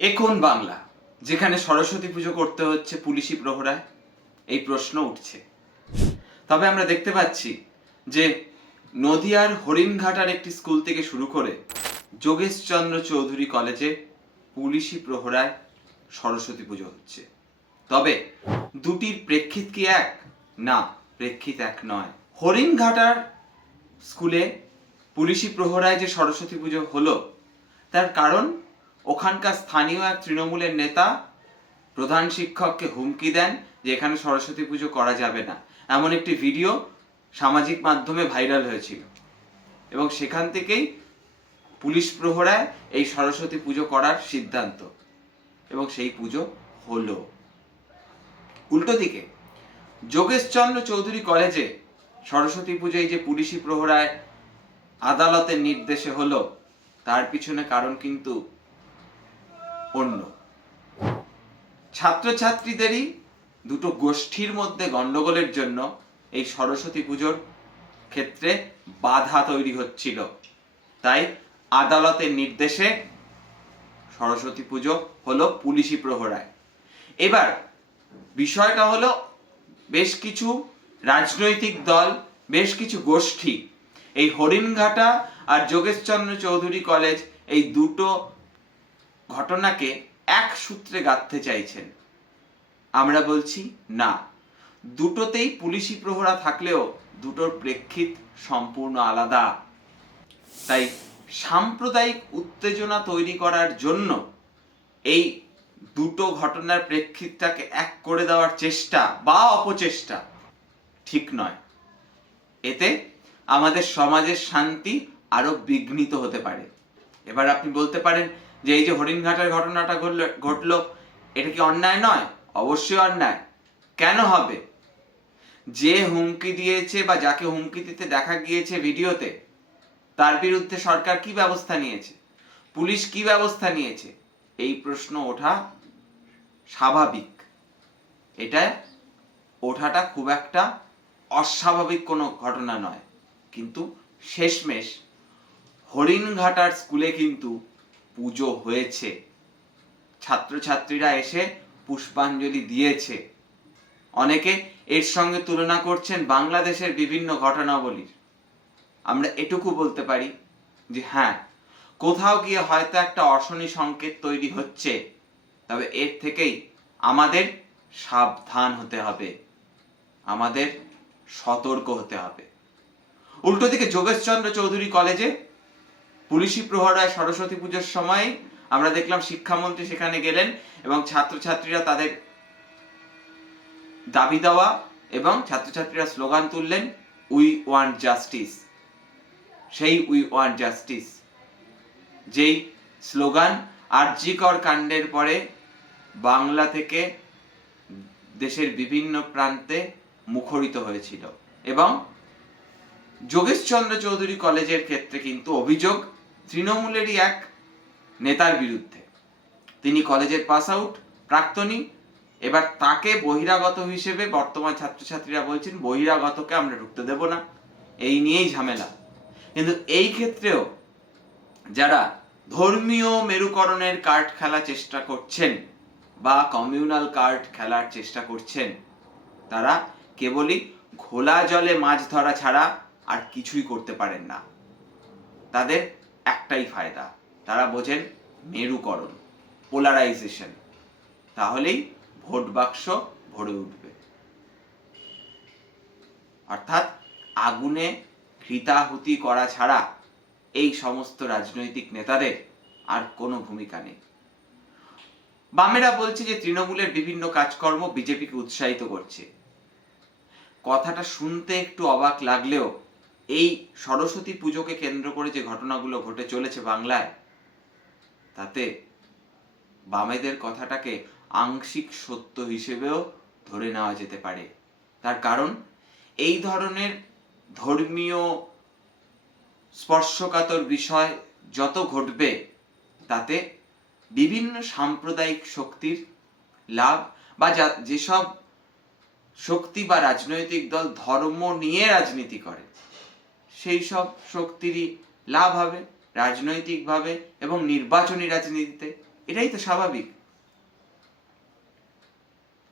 এখন বাংলা? যেখানে সরস্বতী পুজো করতে হচ্ছে পুলিশি প্রহরায়? এই প্রশ্ন উঠছে। তবে আমরা দেখতে পাচ্ছি যে নদিয়ার হরিণঘাটার একটি স্কুল থেকে শুরু করে যোগেশচন্দ্র চৌধুরী কলেজে পুলিশি প্রহরায় সরস্বতী পুজো হচ্ছে। তবে দুটির প্রেক্ষিত কি এক? না, প্রেক্ষিত এক নয়। হরিণঘাটার স্কুলে পুলিশি প্রহরায় যে সরস্বতী পুজো হলো, তার কারণ ওখানকার স্থানীয় এক তৃণমূলের নেতা প্রধান শিক্ষককে হুমকি দেন যে এখানে সরস্বতী পুজো করা যাবে না। এমন একটি ভিডিও সামাজিক মাধ্যমে ভাইরাল হয়েছিল। এবং সেখান থেকেই পুলিশ প্রহরায় এই সরস্বতী পুজো করার সিদ্ধান্ত। এবং সেই পুজো হলো। উল্টো দিকে, যোগেশচন্দ্র চৌধুরী কলেজে সরস্বতী পুজো এই যে পুলিশি প্রহরায় আদালতের নির্দেশে হলো, তার পিছনে কারণ কিন্তু অন্য। ছাত্রছাত্রীদেরই দুটো গোষ্ঠীর মধ্যে গন্ডগোলের জন্য এই সরস্বতী পুজোর ক্ষেত্রে বাধা তৈরি হচ্ছিল। তাই আদালতের নির্দেশে সরস্বতী পুজো হলো পুলিশি প্রহরায়। এবার বিষয়টা হলো বেশ কিছু রাজনৈতিক দল, বেশ কিছু গোষ্ঠী, এই হরিণঘাটা আর যোগেশচন্দ্র চৌধুরী কলেজ এই দুটো ঘটনাকে এক সূত্রে গাঁথতে চাইছেন। আমরা বলছি, না। দুটোতেই পুলিশি প্রহরা থাকলেও দুটোর প্রেক্ষিত সম্পূর্ণ আলাদা। তাই সাম্প্রদায়িক উত্তেজনা তৈরি করার জন্য এই দুটো ঘটনার প্রেক্ষিতটাকে এক করে দেওয়ার চেষ্টা বা অপচেষ্টা ঠিক নয়। এতে আমাদের সমাজের শান্তি আরও বিঘ্নিত হতে পারে। এবার আপনি বলতে পারেন যে এই যে হরিণঘাটের ঘটনাটা ঘটলো ঘটলো, এটা কি অন্যায় নয়? অবশ্যই অন্যায়। কেন হবে? যে হুমকি দিয়েছে বা যাকে হুমকি দিতে দেখা গিয়েছে ভিডিওতে, তার বিরুদ্ধে সরকার কি ব্যবস্থা নিয়েছে? পুলিশ কি ব্যবস্থা নিয়েছে? এই প্রশ্ন ওঠা স্বাভাবিক। এটা ওঠাটা খুব একটা অস্বাভাবিক কোনো ঘটনা নয়। কিন্তু শেষমেশ হরিণঘাটার স্কুলে কিন্তু পুজো হয়েছে। ছাত্রছাত্রীরা এসে পুষ্পাঞ্জলি দিয়েছে। অনেকে এর সঙ্গে তুলনা করছেন বাংলাদেশের বিভিন্ন ঘটনাবলীর। আমরা এটুকু বলতে পারি যে হ্যাঁ কোথাও গিয়ে হয়তো একটা অশনি সংকেত তৈরি হচ্ছে, তবে এর থেকেই আমাদের সাবধান হতে হবে। আমাদের সতর্ক হতে হবে। উল্টো দিকে যোগেশচন্দ্র চৌধুরী কলেজে পুলিশি প্রহরায় সরস্বতী পুজোর সময় আমরা দেখলাম শিক্ষামন্ত্রী সেখানে গেলেন এবং ছাত্রছাত্রীরা তাদের দাবি দেওয়া এবং ছাত্রছাত্রীরা স্লোগান তুললেন উই ওয়ান্ট জাস্টিস সেই উই ওয়ান্ট জাস্টিস যেই স্লোগান আরজিকর কাণ্ডের পরে বাংলা থেকে দেশের বিভিন্ন প্রান্তে মুখরিত হয়েছিল এবং যোগেশচন্দ্র চৌধুরী কলেজের ক্ষেত্রে কিন্তু অভিযোগ তৃণমূলেরই এক নেতার বিরুদ্ধে। তিনি কলেজের পাস আউট প্রাক্তনী, এবার তাকে বহিরাগত হিসেবে বর্তমান ছাত্রছাত্রীরা বলছেন, বহিরাগতকে আমরা ঢুকতে দেব না। এই নিয়েই ঝামেলা। কিন্তু এই ক্ষেত্রেও যারা ধর্মীয় মেরুকরণের কার্ড খেলা চেষ্টা করছেন বা কমিউনাল কার্ড খেলার চেষ্টা করছেন, তারা কেবলই ঘোলা জলে মাছ ধরা ছাড়া আর কিছুই করতে পারেন না। তাদের একটাই ফায়দা, তারা বোঝেন মেরুকরণ পোলারাইজেশন তাহলেই ভোট বাক্স ভরে উঠবে। অর্থাৎ আগুনে ঘৃতাহুতি করা ছাড়া এই সমস্ত রাজনৈতিক নেতাদের আর কোনো ভূমিকা নেই। বামেরা বলছে যে তৃণমূলের বিভিন্ন কাজকর্ম বিজেপিকে উৎসাহিত করছে। কথাটা শুনতে একটু অবাক লাগলেও এই সরস্বতী পুজোকে কেন্দ্র করে যে ঘটনাগুলো ঘটে চলেছে বাংলায়, তাতে বামেদের কথাটাকে আংশিক সত্য হিসেবেও ধরে নেওয়া যেতে পারে। তার কারণ, এই ধরনের ধর্মীয় স্পর্শকাতর বিষয় যত ঘটবে, তাতে বিভিন্ন সাম্প্রদায়িক শক্তির লাভ বা যেসব শক্তি বা রাজনৈতিক দল ধর্ম নিয়ে রাজনীতি করে সেই সব শক্তিরই লাভ হবে, রাজনৈতিকভাবে এবং নির্বাচনী রাজনীতিতে। এটাই তো স্বাভাবিক।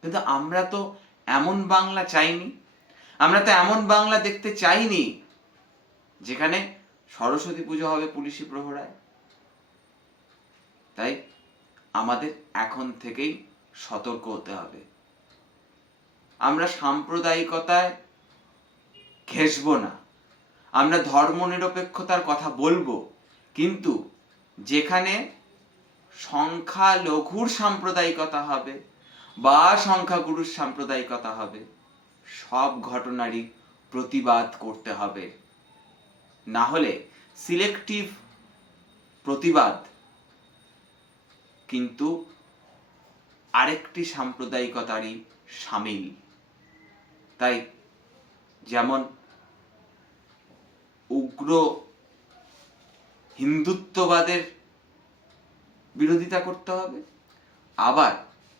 কিন্তু আমরা তো এমন বাংলা চাইনি, আমরা তো এমন বাংলা দেখতে চাইনি, যেখানে সরস্বতী পুজো হবে পুলিশি প্রহরায়। তাই আমাদের এখন থেকেই সতর্ক হতে হবে। আমরা সাম্প্রদায়িকতায় ঘেসবো না। আমরা ধর্মনিরপেক্ষতার কথা বলব, কিন্তু যেখানে সংখ্যালঘুর সাম্প্রদায়িকতা হবে বা সংখ্যাগুরুর সাম্প্রদায়িকতা হবে, সব ঘটনারই প্রতিবাদ করতে হবে। না হলে সিলেক্টিভ প্রতিবাদ কিন্তু আরেকটি সাম্প্রদায়িকতারই সামিল। তাই যেমন উগ্র হিন্দুত্ববাদের বিরোধিতা করতে হবে, আবার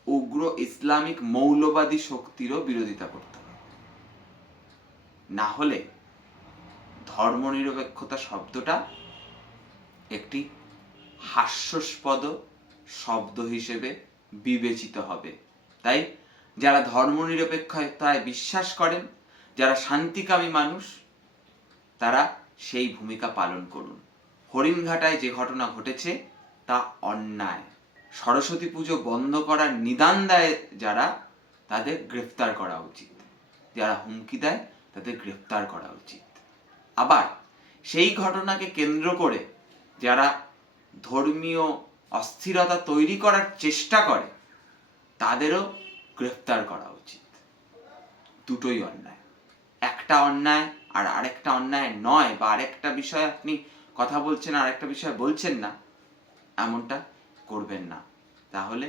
উগ্র ইসলামিক মৌলবাদী শক্তিরও বিরোধিতা করতে হবে। না হলে ধর্মনিরপেক্ষতা শব্দটা একটি হাস্যস্পদ শব্দ হিসেবে বিবেচিত হবে। তাই যারা ধর্মনিরপেক্ষতায় বিশ্বাস করেন, যারা শান্তিকামী মানুষ তারা সেই ভূমিকা পালন করুন। হরিণঘাটায় যে ঘটনা ঘটেছে, তা অন্যায়। সরস্বতী পুজো বন্ধ করার নিদান দেয় যারা, তাদের গ্রেফতার করা উচিত। যারা হুমকি দেয়, তাদের গ্রেফতার করা উচিত। আবার, সেই ঘটনাকে কেন্দ্র করে যারা ধর্মীয় অস্থিরতা তৈরি করার চেষ্টা করে, তাদেরও গ্রেফতার করা উচিত। দুটোই অন্যায়। একটা অন্যায় আর আরেকটা অন্যায় নয় বা আরেকটা বিষয়ে আপনি কথা বলছেন আর একটা বিষয় বলছেন না, এমনটা করবেন না। তাহলে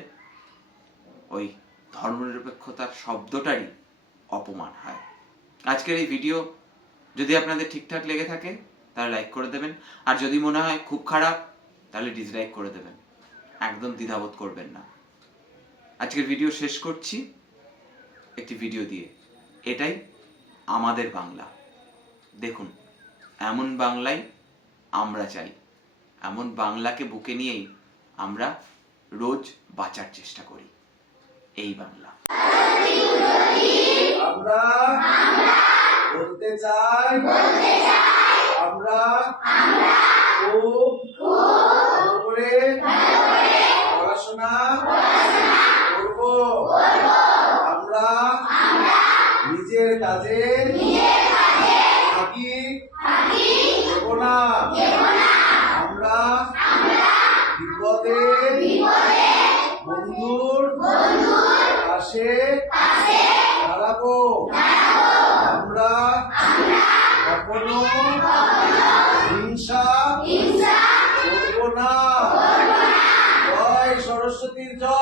ওই ধর্মনিরপেক্ষতার শব্দটারই অপমান হয়। আজকের এই ভিডিও যদি আপনাদের ঠিকঠাক লেগে থাকে, তাহলে লাইক করে দেবেন। আর যদি মনে হয় খুব খারাপ, তাহলে ডিসলাইক করে দেবেন। একদম দ্বিধাবোধ করবেন না। আজকের ভিডিও শেষ করছি। একটি ভিডিও দিয়ে। এটাই আমাদের বাংলা। দেখুন, এমন বাংলাই আমরা চাই। এমন বাংলাকে বুকে নিয়েই আমরা রোজ বাঁচার চেষ্টা করি। এই বাংলা। আমরা বলতে চাই আমরা খুব ভালো করে পড়াশোনা করব আমরা নিজের কাজে থাকি দেব না আমরা বিপদে বন্ধুর পাশে দাঁড়াবো। আমরা কখনো হিংসা করব না। জয় সরস্বতীর জয়।